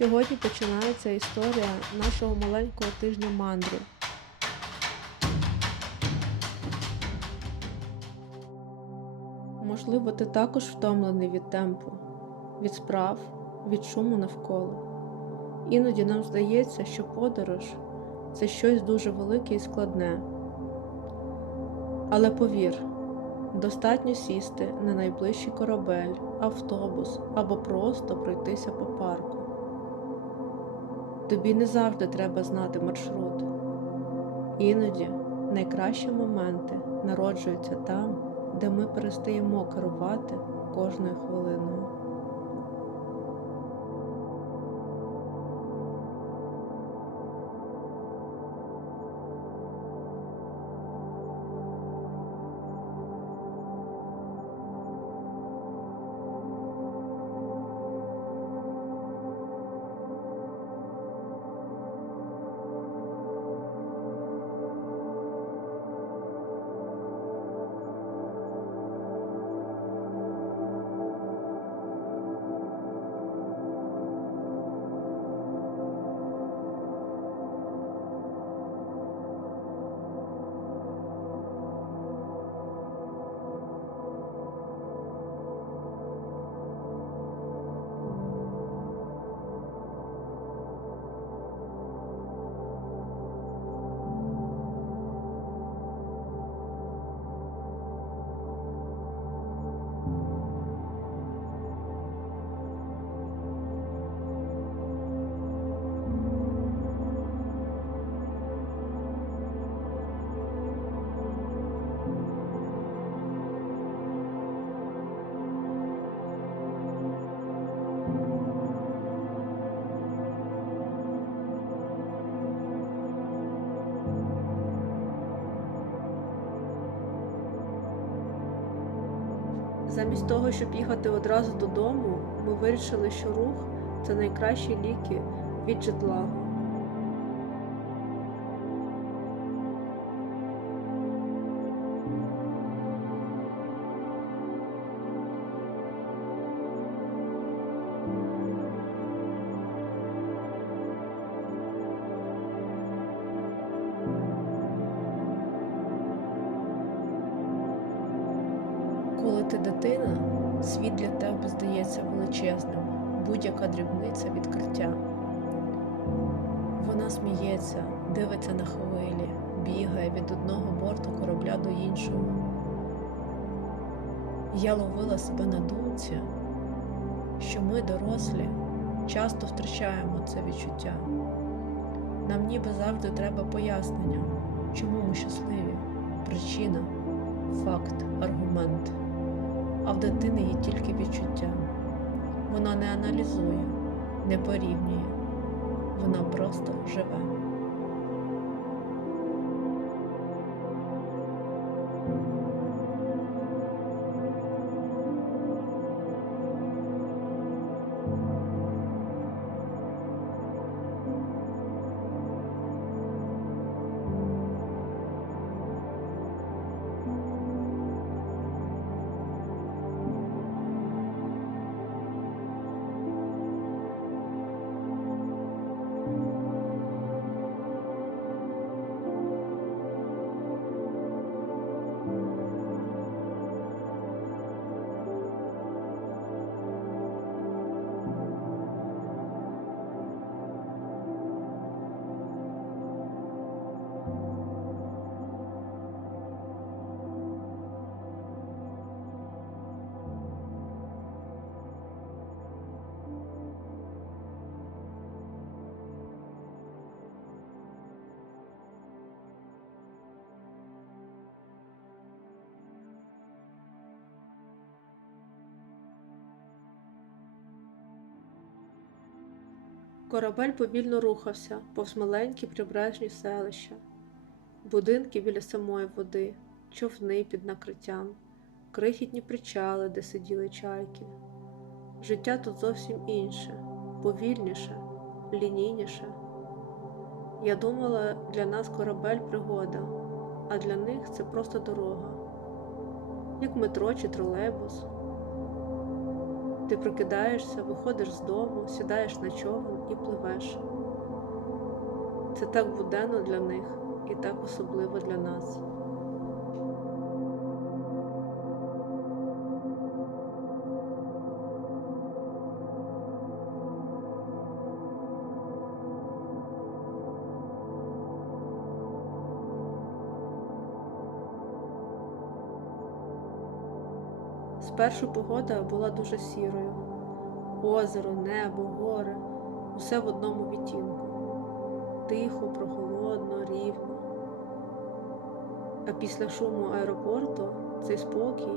Сьогодні починається історія нашого маленького тижня мандри. Можливо, ти також втомлений від темпу, від справ, від шуму навколо. Іноді нам здається, що подорож це щось дуже велике і складне. Але повір, достатньо сісти на найближчий корабель, автобус або просто пройтися по парку. Тобі не завжди треба знати маршрут. Іноді найкращі моменти народжуються там, де ми перестаємо керувати кожною хвилиною. Замість того, щоб їхати одразу додому, ми вирішили, що рух це найкращі ліки від джетлагу. Дитина, світ для тебе здається величезним, будь-яка дрібниця відкриття. Вона сміється, дивиться на хвилі, бігає від одного борту корабля до іншого. Я ловила себе на думці, що ми, дорослі, часто втрачаємо це відчуття. Нам ніби завжди треба пояснення, чому ми щасливі, причина, факт, аргумент. А в дитини є тільки відчуття. Вона не аналізує, не порівнює, вона просто живе. Корабель повільно рухався повз маленькі прибережні селища, будинки біля самої води, човни під накриттям, крихітні причали, де сиділи чайки. Життя тут зовсім інше, повільніше, лінійніше. Я думала, для нас корабель пригода, а для них це просто дорога, як метро чи тролейбус. Ти прокидаєшся, виходиш з дому, сідаєш на човен і пливеш. Це так буденно для них і так особливо для нас. Спершу погода була дуже сірою. Озеро, небо, гори усе в одному відтінку. Тихо, прохолодно, рівно. А після шуму аеропорту цей спокій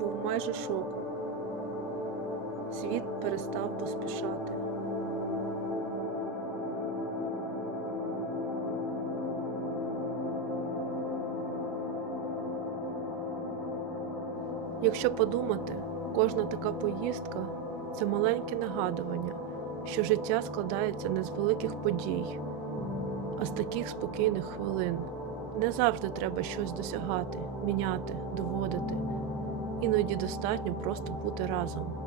був майже шоком. Світ перестав поспішати. Якщо подумати, кожна така поїздка це маленьке нагадування, що життя складається не з великих подій, а з таких спокійних хвилин. Не завжди треба щось досягати, міняти, доводити. Іноді достатньо просто бути разом.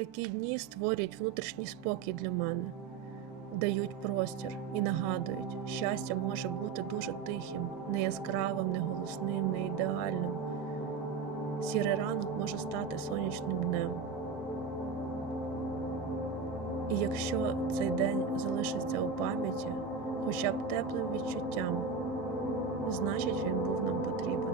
Такі дні створюють внутрішній спокій для мене, дають простір і нагадують, щастя може бути дуже тихим, не яскравим, не голосним, не ідеальним. Сірий ранок може стати сонячним днем. І якщо цей день залишиться у пам'яті хоча б теплим відчуттям, значить він був нам потрібен.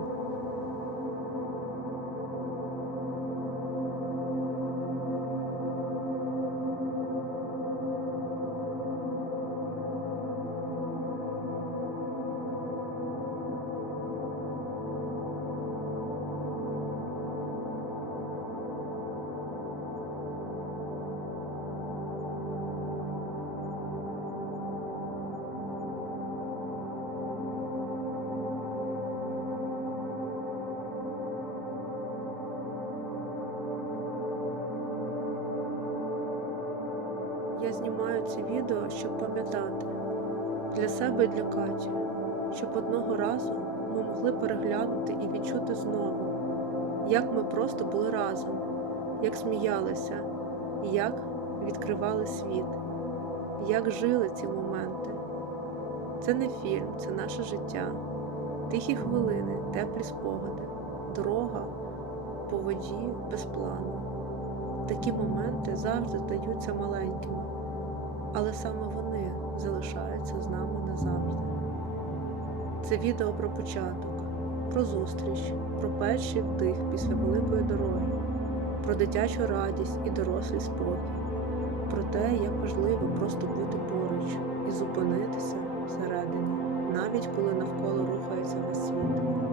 Це відео, щоб пам'ятати для себе і для Каті, щоб одного разу ми могли переглянути і відчути знову, як ми просто були разом, як сміялися, як відкривали світ, як жили ці моменти. Це не фільм, це наше життя, тихі хвилини, теплі спогади, дорога по воді без плану. Такі моменти завжди здаються маленькими, але саме вони залишаються з нами назавжди. Це відео про початок, про зустріч, про перший вдих після великої дороги, про дитячу радість і дорослий спокій, про те, як важливо просто бути поруч і зупинитися всередині, навіть коли навколо рухається весь світ.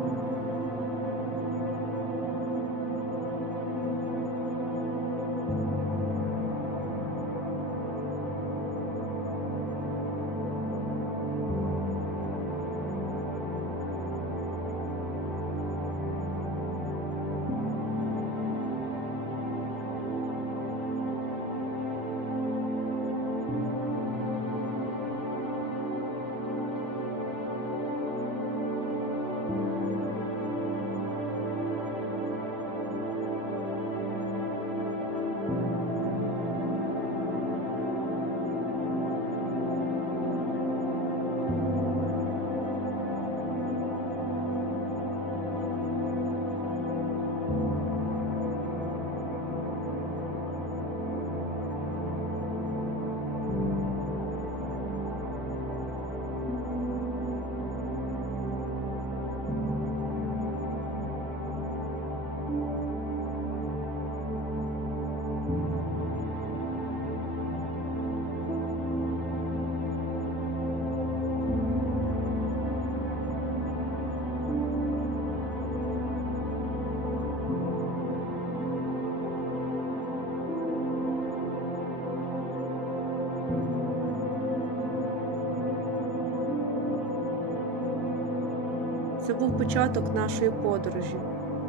Це був початок нашої подорожі.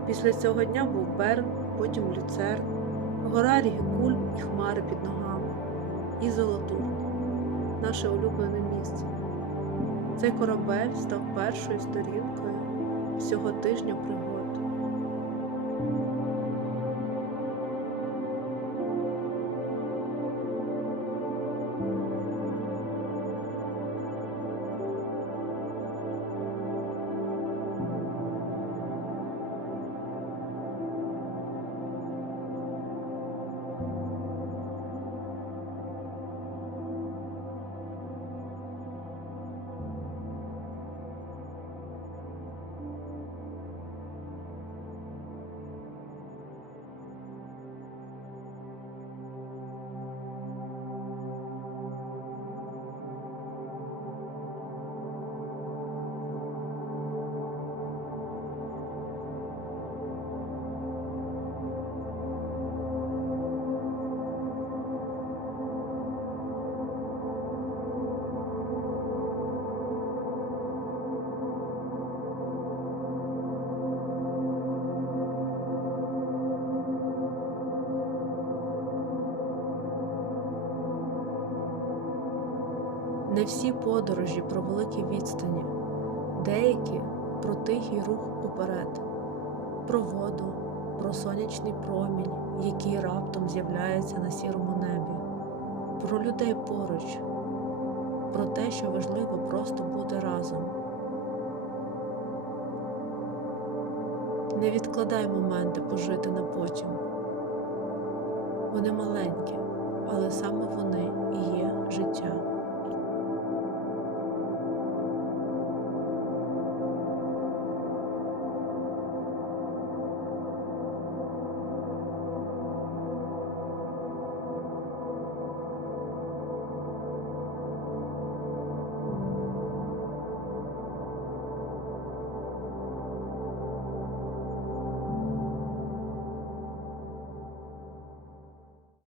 Після цього дня був Берн, потім Люцерн, гора Рігікуль і хмари під ногами, і Золотур, наше улюблене місце. Цей корабель став першою сторінкою всього тижня пригод. Всі подорожі про великі відстані, деякі про тихий рух уперед, про воду, про сонячний промінь, який раптом з'являється на сірому небі, про людей поруч, про те, що важливо просто бути разом. Не відкладай моменти пожити на потім. Вони маленькі, але саме вони і є.